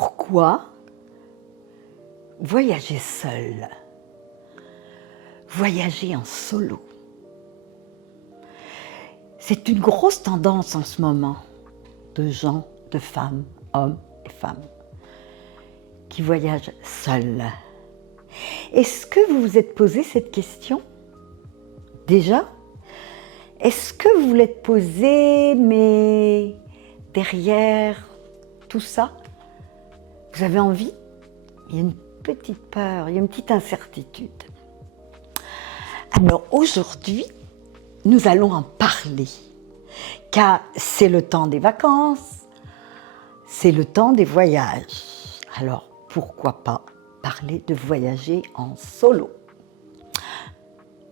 pourquoi voyager seul, voyager en solo? C'est une grosse tendance en ce moment de gens, de femmes, hommes et femmes qui voyagent seuls. Est-ce que vous vous êtes posé cette question? Déjà? Est-ce que vous vous l'êtes posé, mais derrière tout ça, vous avez envie? Il y a une petite peur, il y a une petite incertitude. Alors aujourd'hui, nous allons en parler, car c'est le temps des vacances, c'est le temps des voyages. Alors pourquoi pas parler de voyager en solo?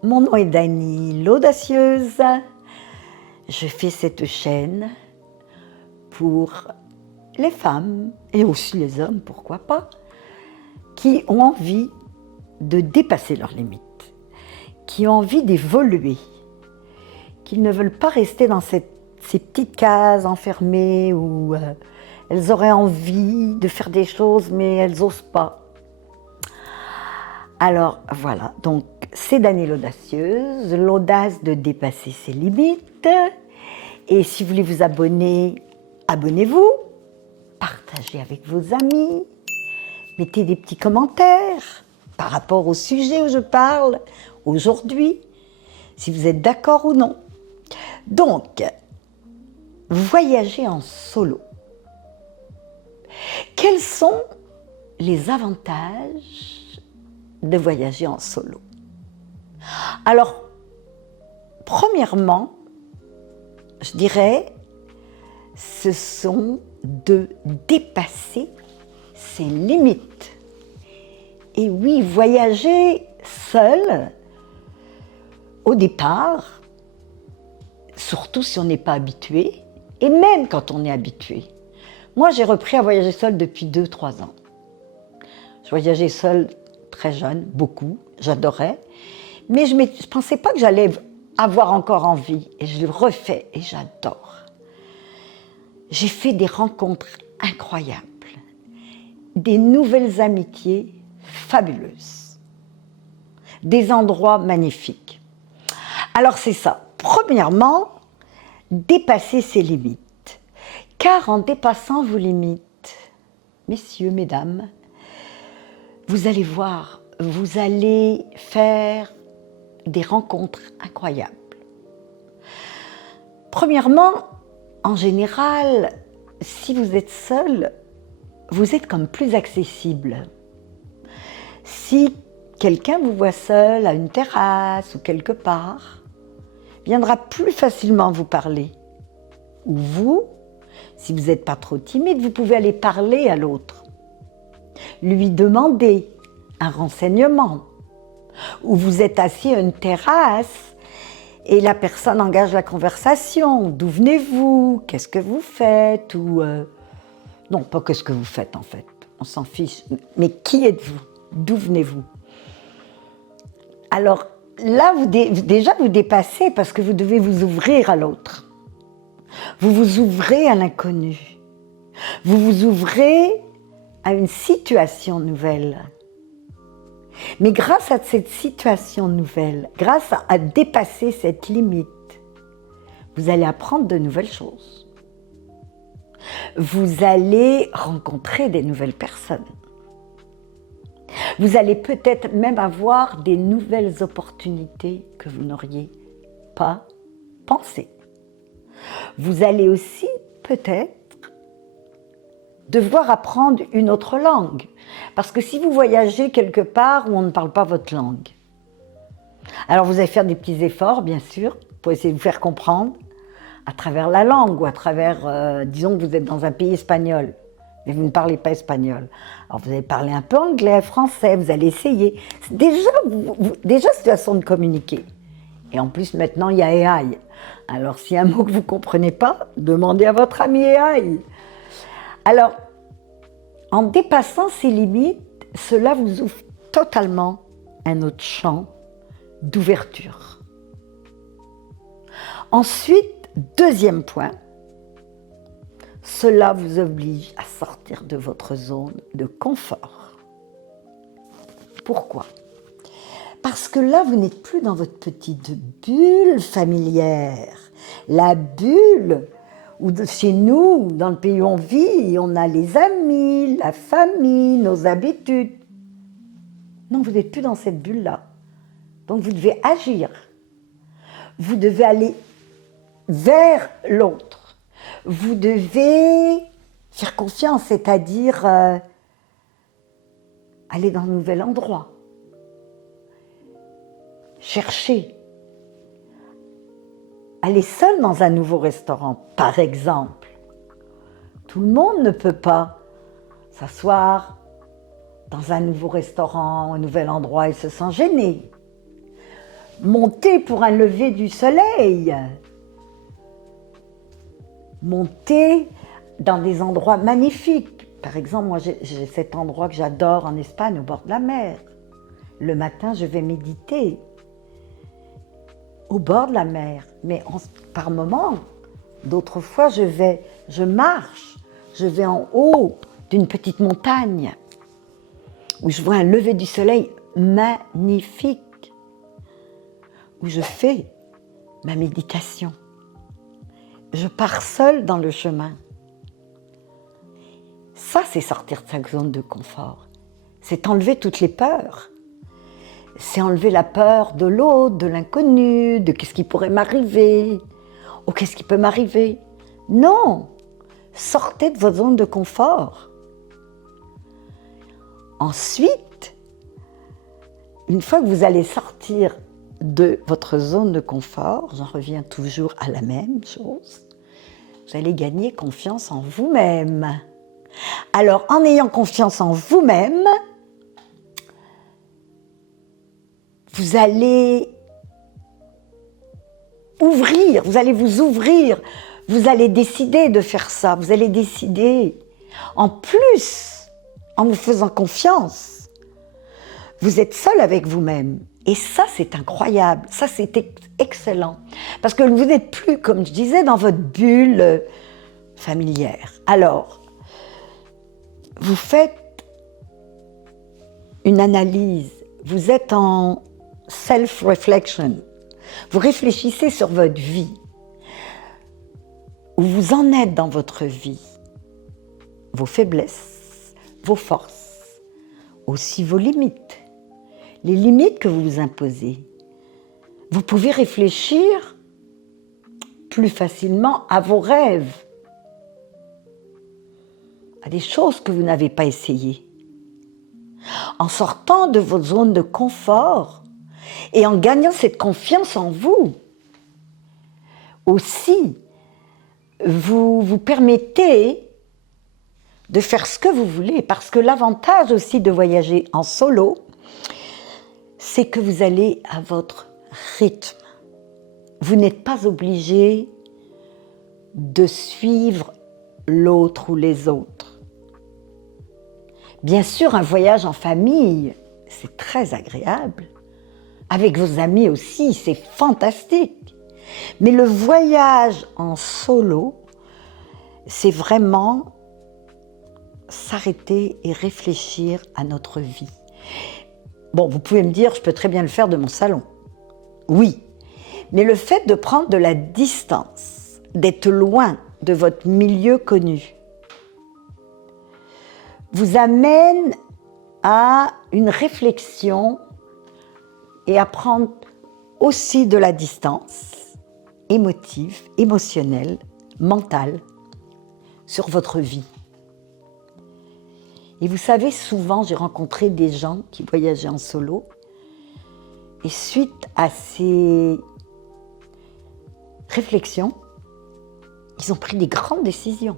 Mon nom est Dany l'Audacieuse. Je fais cette chaîne pour les femmes et aussi les hommes, pourquoi pas, qui ont envie de dépasser leurs limites, qui ont envie d'évoluer, qui ne veulent pas rester dans ces petites cases enfermées où elles auraient envie de faire des choses mais elles n'osent pas. Alors voilà, donc c'est Dany l'Audacieuse, l'audace de dépasser ses limites. Et si vous voulez vous abonner, abonnez-vous, partagez avec vos amis, mettez des petits commentaires par rapport au sujet où je parle aujourd'hui, si vous êtes d'accord ou non. Donc, voyager en solo. Quels sont les avantages de voyager en solo? Alors, premièrement, je dirais, ce sont de dépasser ses limites. Et oui, voyager seul, au départ, surtout si on n'est pas habitué, et même quand on est habitué. Moi, j'ai repris à voyager seul depuis 2-3 ans. Je voyageais seul très jeune, beaucoup, j'adorais, mais je ne pensais pas que j'allais avoir encore envie, et je le refais, et j'adore. J'ai fait des rencontres incroyables, des nouvelles amitiés fabuleuses, des endroits magnifiques. Alors c'est ça, premièrement, dépasser ses limites, car en dépassant vos limites, messieurs, mesdames, vous allez voir, vous allez faire des rencontres incroyables. Premièrement, en général, si vous êtes seul, vous êtes comme plus accessible. Si quelqu'un vous voit seul à une terrasse ou quelque part, viendra plus facilement vous parler. Ou vous, si vous n'êtes pas trop timide, vous pouvez aller parler à l'autre, lui demander un renseignement. Ou vous êtes assis à une terrasse et la personne engage la conversation. D'où venez-vous? Qu'est-ce que vous faites? Ou non, pas qu'est-ce que vous faites en fait, on s'en fiche. Mais qui êtes-vous? D'où venez-vous? Alors là, déjà vous dépassez parce que vous devez vous ouvrir à l'autre. Vous vous ouvrez à l'inconnu. Vous vous ouvrez à une situation nouvelle. Mais grâce à cette situation nouvelle, grâce à dépasser cette limite, vous allez apprendre de nouvelles choses. Vous allez rencontrer des nouvelles personnes. Vous allez peut-être même avoir des nouvelles opportunités que vous n'auriez pas pensées. Vous allez aussi peut-être devoir apprendre une autre langue. Parce que si vous voyagez quelque part où on ne parle pas votre langue, alors vous allez faire des petits efforts, bien sûr, pour essayer de vous faire comprendre à travers la langue ou à travers, disons que vous êtes dans un pays espagnol, mais vous ne parlez pas espagnol. Alors vous allez parler un peu anglais, français, vous allez essayer. Déjà, c'est une façon de communiquer. Et en plus, maintenant, il y a AI. Alors, s'il y a un mot que vous ne comprenez pas, demandez à votre ami AI. Alors, en dépassant ces limites, cela vous ouvre totalement un autre champ d'ouverture. Ensuite, deuxième point, cela vous oblige à sortir de votre zone de confort. Pourquoi ? Parce que là, vous n'êtes plus dans votre petite bulle familière. La bulle où chez nous, dans le pays où on vit, on a les amis, la famille, nos habitudes. Non, vous n'êtes plus dans cette bulle-là. Donc vous devez agir. Vous devez aller vers l'autre. Vous devez faire confiance, c'est-à-dire aller dans un nouvel endroit. Chercher. Aller seul dans un nouveau restaurant, par exemple. Tout le monde ne peut pas s'asseoir dans un nouveau restaurant, un nouvel endroit et se sent gêné. Monter pour un lever du soleil. Monter dans des endroits magnifiques. Par exemple, moi j'ai cet endroit que j'adore en Espagne, au bord de la mer. Le matin, je vais méditer au bord de la mer. Mais par moments, d'autres fois, je marche, je vais en haut d'une petite montagne où je vois un lever du soleil magnifique, où je fais ma méditation. Je pars seule dans le chemin. Ça, c'est sortir de sa zone de confort. C'est enlever toutes les peurs. C'est enlever la peur de l'autre, de l'inconnu, de qu'est-ce qui pourrait m'arriver, ou qu'est-ce qui peut m'arriver. Non, sortez de votre zone de confort. Ensuite, une fois que vous allez sortir de votre zone de confort, j'en reviens toujours à la même chose, vous allez gagner confiance en vous-même. Alors, en ayant confiance en vous-même, vous allez ouvrir, vous allez vous ouvrir, vous allez décider de faire ça, vous allez décider. En plus, en vous faisant confiance, vous êtes seul avec vous-même. Et ça, c'est incroyable, ça, c'est excellent. Parce que vous n'êtes plus, comme je disais, dans votre bulle familière. Alors, vous faites une analyse, vous êtes en self-reflection. Vous réfléchissez sur votre vie, où vous en êtes dans votre vie, vos faiblesses, vos forces, aussi vos limites, les limites que vous vous imposez. Vous pouvez réfléchir plus facilement à vos rêves, à des choses que vous n'avez pas essayées. En sortant de votre zone de confort et en gagnant cette confiance en vous, aussi, vous vous permettez de faire ce que vous voulez, parce que l'avantage aussi de voyager en solo, c'est que vous allez à votre rythme. Vous n'êtes pas obligé de suivre l'autre ou les autres. Bien sûr, un voyage en famille, c'est très agréable. Avec vos amis aussi, c'est fantastique. Mais le voyage en solo, c'est vraiment s'arrêter et réfléchir à notre vie. Bon, vous pouvez me dire, je peux très bien le faire de mon salon. Oui, mais le fait de prendre de la distance, d'être loin de votre milieu connu, vous amène à une réflexion et à prendre aussi de la distance émotive, émotionnelle, mentale sur votre vie. Et vous savez, souvent, j'ai rencontré des gens qui voyageaient en solo et suite à ces réflexions, ils ont pris des grandes décisions.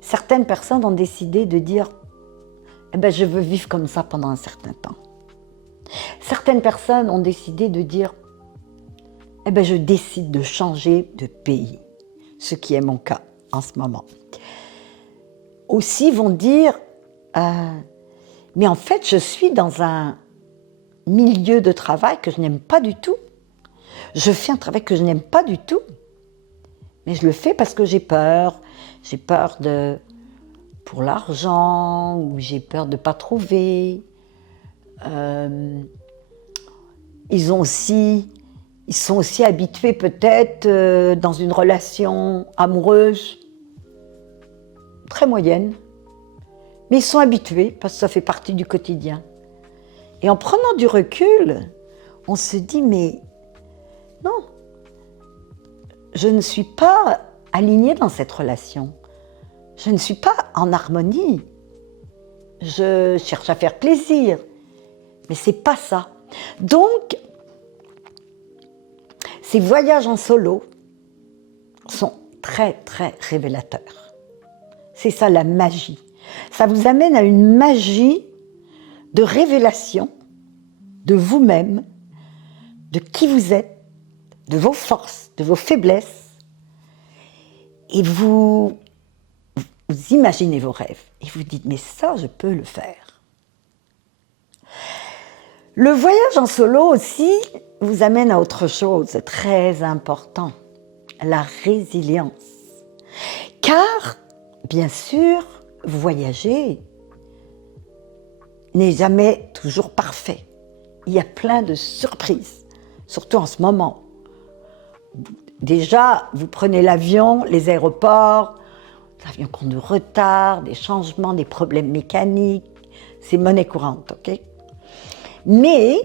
Certaines personnes ont décidé de dire « Eh ben, je veux vivre comme ça pendant un certain temps ». Certaines personnes ont décidé de dire « Eh ben, je décide de changer de pays », ce qui est mon cas en ce moment. Aussi vont dire mais en fait, je suis dans un milieu de travail que je n'aime pas du tout. Je fais un travail que je n'aime pas du tout. Mais je le fais parce que j'ai peur. J'ai peur pour l'argent, ou j'ai peur de ne pas trouver. Ils sont aussi habitués peut-être dans une relation amoureuse très moyenne. Mais ils sont habitués parce que ça fait partie du quotidien. Et en prenant du recul, on se dit, mais non, je ne suis pas alignée dans cette relation. Je ne suis pas en harmonie. Je cherche à faire plaisir, mais c'est pas ça. Donc, ces voyages en solo sont très, très révélateurs. C'est ça la magie. Ça vous amène à une magie de révélation de vous-même, de qui vous êtes, de vos forces, de vos faiblesses. Et vous imaginez vos rêves et vous dites, mais ça, je peux le faire. Le voyage en solo aussi vous amène à autre chose très important, la résilience. Car, bien sûr, voyager n'est jamais toujours parfait. Il y a plein de surprises, surtout en ce moment. Déjà, vous prenez l'avion, les aéroports, les avions qui ont du retard, des changements, des problèmes mécaniques, c'est monnaie courante, ok? Mais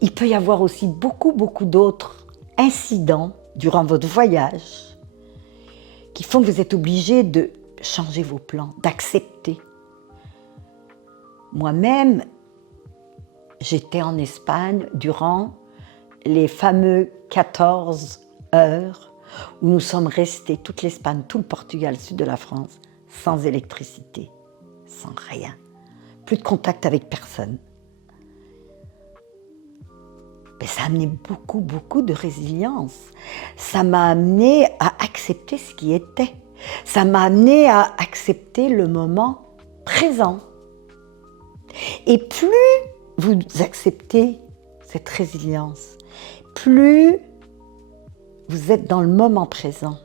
il peut y avoir aussi beaucoup d'autres incidents durant votre voyage qui font que vous êtes obligé de changer vos plans, d'accepter. Moi-même, j'étais en Espagne durant les fameux 14 heures où nous sommes restés, toute l'Espagne, tout le Portugal, le sud de la France, sans électricité, sans rien, plus de contact avec personne. Mais ça a amené beaucoup de résilience. Ça m'a amené à accepter ce qui était. Ça m'a amené à accepter le moment présent. Et plus vous acceptez cette résilience, plus vous êtes dans le moment présent,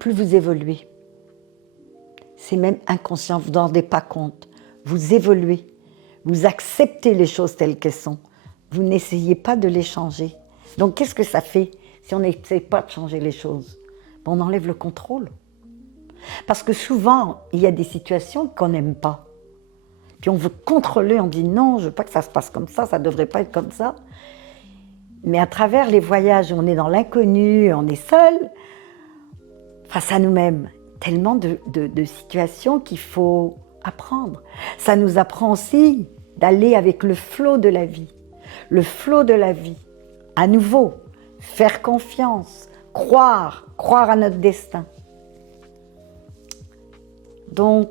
plus vous évoluez. C'est même inconscient, vous ne vous rendez pas compte. Vous évoluez. Vous acceptez les choses telles qu'elles sont. Vous n'essayez pas de les changer. Donc, qu'est-ce que ça fait si on n'essaie pas de changer les choses? On enlève le contrôle. Parce que souvent, il y a des situations qu'on n'aime pas. Puis on veut contrôler, on dit non, je veux pas que ça se passe comme ça ne devrait pas être comme ça. Mais à travers les voyages où on est dans l'inconnu, on est seul, face à nous-mêmes, tellement de situations qu'il faut apprendre. Ça nous apprend aussi d'aller avec le flot de la vie. Le flot de la vie. À nouveau, faire confiance, croire à notre destin. Donc,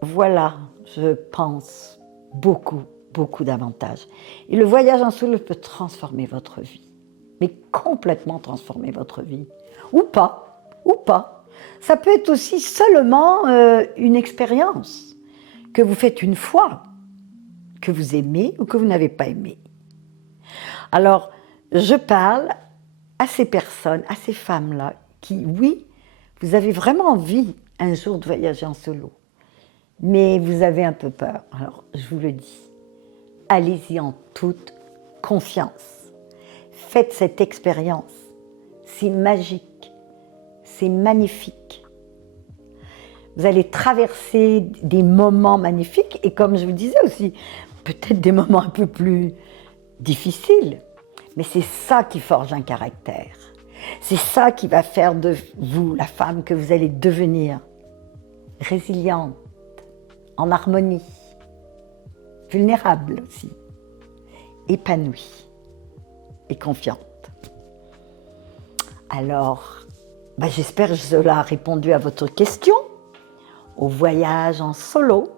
voilà, je pense, beaucoup d'avantages. Et le voyage en solo peut transformer votre vie, mais complètement transformer votre vie. Ou pas. Ça peut être aussi seulement une expérience que vous faites une fois, que vous aimez ou que vous n'avez pas aimé. Alors, je parle à ces personnes, à ces femmes-là, qui, oui, vous avez vraiment envie un jour de voyager en solo, mais vous avez un peu peur. Alors, je vous le dis, allez-y en toute confiance. Faites cette expérience. C'est magique, c'est magnifique. Vous allez traverser des moments magnifiques et comme je vous disais aussi, peut-être des moments un peu plus difficiles. Mais c'est ça qui forge un caractère. C'est ça qui va faire de vous la femme que vous allez devenir. Résiliente, en harmonie, vulnérable aussi, épanouie et confiante. Alors, j'espère que cela a répondu à votre question. Au voyage en solo,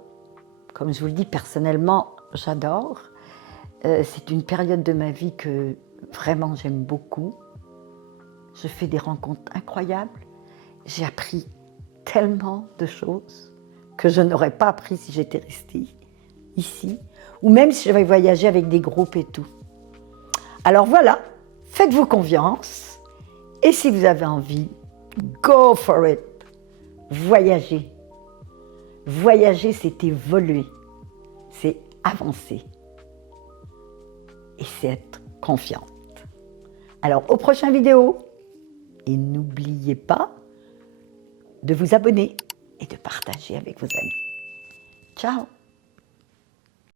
comme je vous le dis personnellement, j'adore. C'est une période de ma vie que vraiment j'aime beaucoup. Je fais des rencontres incroyables. J'ai appris tellement de choses que je n'aurais pas appris si j'étais restée ici, ou même si j'avais voyagé avec des groupes et tout. Alors voilà, faites-vous confiance. Et si vous avez envie, go for it. Voyagez. Voyager, c'est évoluer. C'est avancer. Et c'est être confiante. Alors, aux prochaines vidéos. Et n'oubliez pas de vous abonner et de partager avec vos amis. Ciao!